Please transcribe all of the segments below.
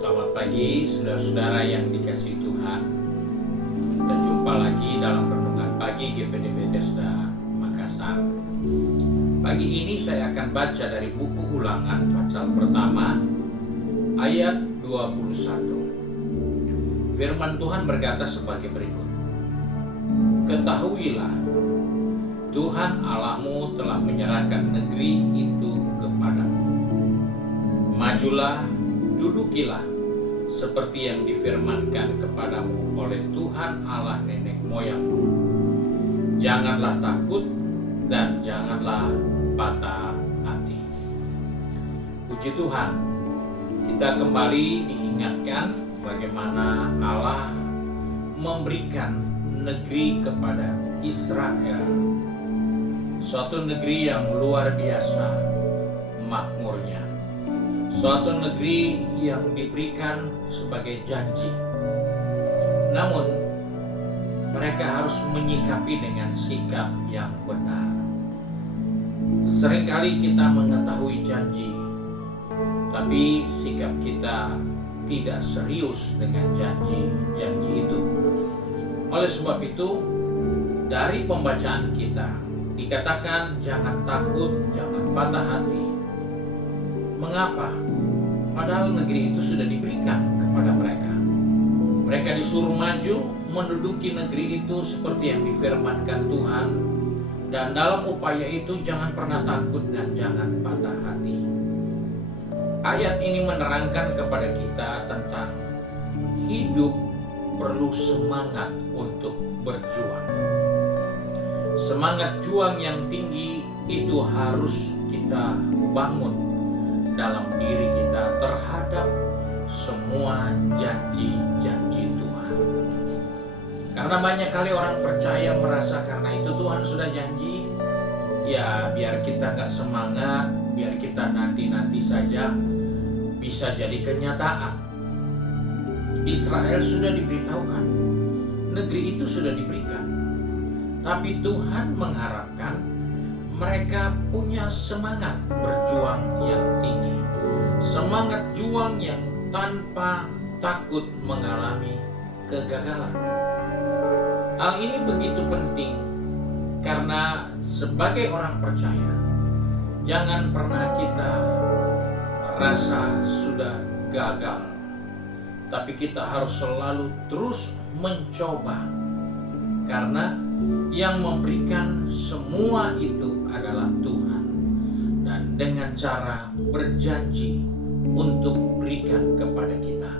Selamat pagi saudara-saudara yang dikasihi Tuhan. Kita jumpa lagi dalam renungan pagi GPD Bethesda Makassar. Pagi ini saya akan baca dari buku Ulangan pasal pertama ayat 21. Firman Tuhan berkata sebagai berikut. Ketahuilah, Tuhan Allahmu telah menyerahkan negeri itu kepadamu. Majulah, dudukilah, seperti yang difirmankan kepadamu oleh Tuhan Allah nenek moyangmu. Janganlah takut dan janganlah patah hati. Puji Tuhan, kita kembali diingatkan bagaimana Allah memberikan negeri kepada Israel. Suatu negeri yang luar biasa makmurnya. Suatu negeri yang diberikan sebagai janji. Namun, mereka harus menyikapi dengan sikap yang benar. Seringkali kita mengetahui janji, tapi sikap kita tidak serius dengan janji-janji itu. Oleh sebab itu, dari pembacaan kita, dikatakan jangan takut, jangan patah hati. Mengapa? Padahal negeri itu sudah diberikan kepada mereka. Mereka disuruh maju menduduki negeri itu seperti yang difirmankan Tuhan. Dan dalam upaya itu jangan pernah takut dan jangan patah hati. Ayat ini menerangkan kepada kita tentang hidup perlu semangat untuk berjuang. Semangat juang yang tinggi itu harus kita bangun dalam diri kita terhadap semua janji-janji Tuhan. Karena banyak kali orang percaya merasa karena itu Tuhan sudah janji, ya biar kita gak semangat, biar kita nanti-nanti saja, bisa jadi kenyataan. Israel sudah diberitahukan, negeri itu sudah diberikan, tapi Tuhan mengharapkan mereka punya semangat berjuang yang tinggi. Semangat juang yang tanpa takut mengalami kegagalan. Hal ini begitu penting karena sebagai orang percaya, jangan pernah kita merasa sudah gagal. Tapi kita harus selalu terus mencoba. Karena yang memberikan semua itu adalah Tuhan. Dan dengan cara berjanji untuk berikan kepada kita.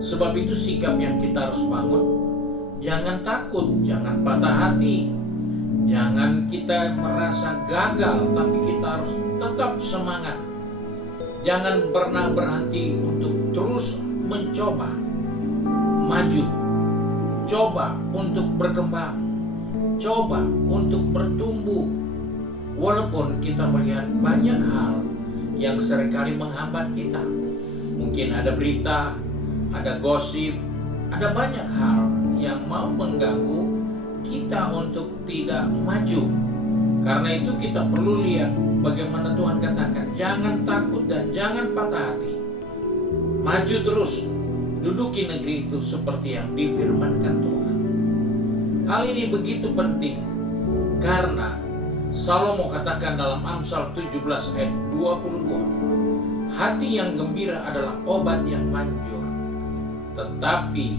Sebab itu sikap yang kita harus bangun. Jangan takut, jangan patah hati. Jangan kita merasa gagal, tapi kita harus tetap semangat. Jangan pernah berhenti untuk terus mencoba. Maju. Coba untuk berkembang. Coba untuk bertumbuh. Walaupun kita melihat banyak hal yang seringkali menghambat kita. Mungkin ada berita, ada gosip, ada banyak hal yang mau mengganggu kita untuk tidak maju. Karena itu kita perlu lihat bagaimana Tuhan katakan, jangan takut dan jangan patah hati. Maju terus, duduki negeri itu seperti yang difirmankan Tuhan. Hal ini begitu penting karena Salomo katakan dalam Amsal 17 ayat 22, hati yang gembira adalah obat yang manjur, tetapi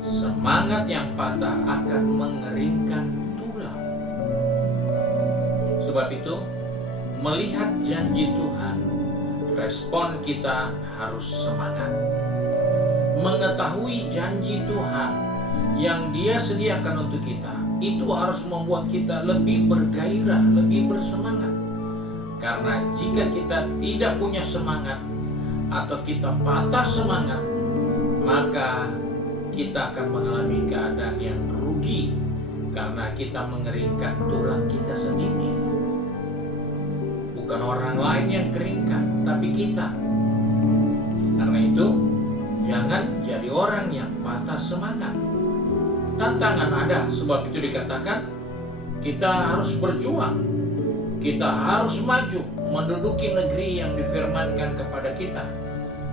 semangat yang patah akan mengeringkan tulang. Sebab itu, melihat janji Tuhan, respon kita harus semangat. Mengetahui janji Tuhan yang Dia sediakan untuk kita, itu harus membuat kita lebih bergairah, lebih bersemangat. Karena jika kita tidak punya semangat atau kita patah semangat, maka kita akan mengalami keadaan yang rugi karena kita mengeringkan tulang kita sendiri. Bukan orang lain yang keringkan, tapi kita. Karena itu, jangan jadi orang yang patah semangat. Tantangan ada, sebab itu dikatakan kita harus berjuang. Kita harus maju menduduki negeri yang difirmankan kepada kita.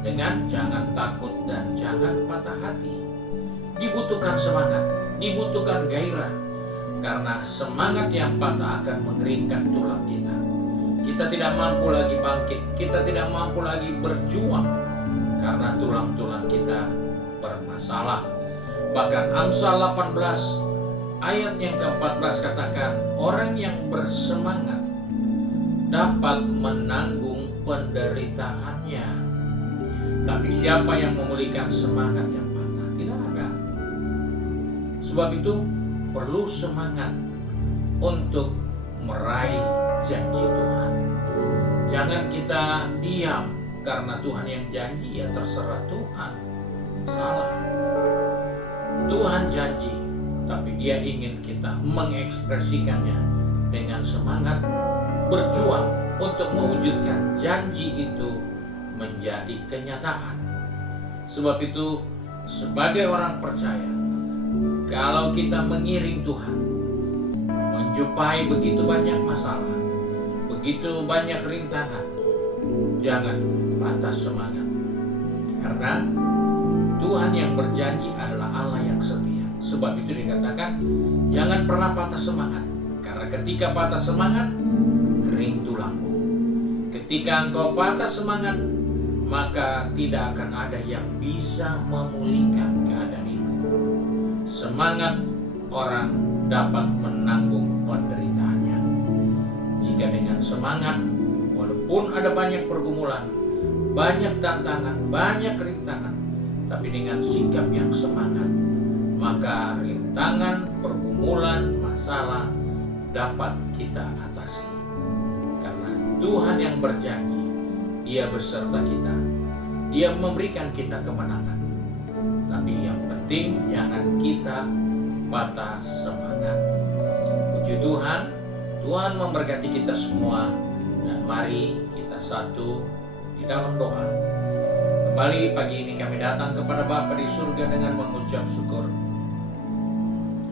dengan jangan takut dan jangan patah hati. Dibutuhkan semangat, dibutuhkan gairah, karena semangat yang patah akan mengeringkan tulang kita. Kita tidak mampu lagi bangkit, kita tidak mampu lagi berjuang, karena tulang-tulang kita bermasalah. Bahkan Amsal 18 ayat yang ke-14 katakan, orang yang bersemangat dapat menanggung penderitaannya. Tapi siapa yang memulihkan semangat yang patah? Tidak ada. Sebab itu perlu semangat untuk meraih janji Tuhan. Jangan kita diam karena Tuhan yang janji, ya terserah Tuhan. Salah. Tuhan janji, tapi Dia ingin kita mengekspresikannya dengan semangat, berjuang untuk mewujudkan janji itu menjadi kenyataan. Sebab itu, sebagai orang percaya, kalau kita mengiring Tuhan, menjumpai begitu banyak masalah, begitu banyak rintangan, jangan patah semangat. Karena Tuhan yang berjanji adalah Allah yang setia. Sebab itu dikatakan, jangan pernah patah semangat. Karena ketika patah semangat, kering tulangmu. Ketika engkau patah semangat, maka tidak akan ada yang bisa memulihkan keadaan itu. Semangat orang dapat menanggung penderitaannya. Jika dengan semangat, walaupun ada banyak pergumulan, banyak tantangan, banyak rintangan, tapi dengan sikap yang semangat, maka rintangan, pergumulan, masalah dapat kita atasi. Karena Tuhan yang berjanji, Dia beserta kita. Dia memberikan kita kemenangan. Tapi yang penting jangan kita patah semangat. Puji Tuhan, Tuhan memberkati kita semua. Dan mari kita satu di dalam doa. Kembali pagi ini kami datang kepada Bapa di surga dengan mengucap syukur.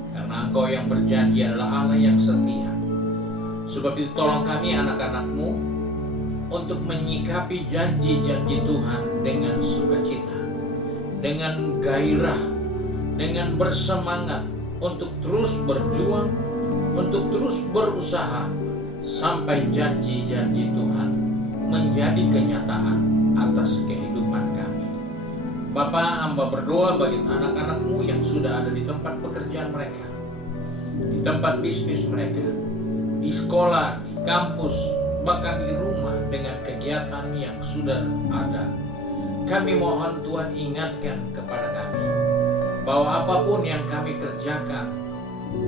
Karena Engkau yang berjanji adalah Allah yang setia. Sebab itu tolong kami anak-anak-Mu untuk menyikapi janji-janji Tuhan dengan sukacita, dengan gairah, dengan bersemangat untuk terus berjuang, untuk terus berusaha sampai janji-janji Tuhan menjadi kenyataan atas kehidupan kami. Bapa, hamba berdoa bagi anak-anak-Mu yang sudah ada di tempat pekerjaan mereka, di tempat bisnis mereka, di sekolah, di kampus, bahkan di rumah dengan kegiatan yang sudah ada. Kami mohon Tuhan ingatkan kepada kami bahwa apapun yang kami kerjakan,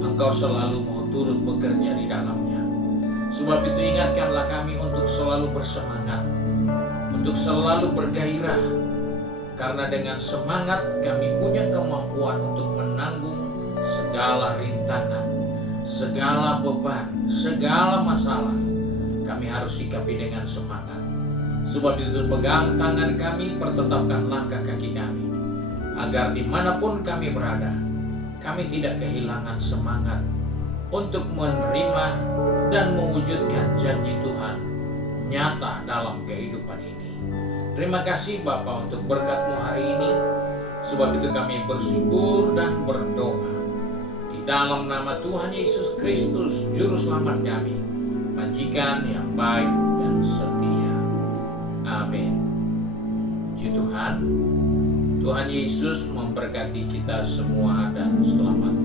Engkau selalu mau turut bekerja di dalamnya. Sebab itu ingatkanlah kami untuk selalu bersemangat, untuk selalu bergairah, karena dengan semangat kami punya kemampuan untuk menanggung segala rintangan, segala beban, segala masalah. Kami harus sikapi dengan semangat. Sebab itu pegang tangan kami, pertetapkan langkah kaki kami, agar dimanapun kami berada, kami tidak kehilangan semangat untuk menerima dan mewujudkan janji Tuhan nyata dalam kehidupan ini. Terima kasih Bapa untuk berkat-Mu hari ini. Sebab itu kami bersyukur dan berdoa di dalam nama Tuhan Yesus Kristus, Juru Selamat kami, Majikan yang baik dan setia. Amin. Puji Tuhan. Tuhan Yesus memberkati kita semua dan selamat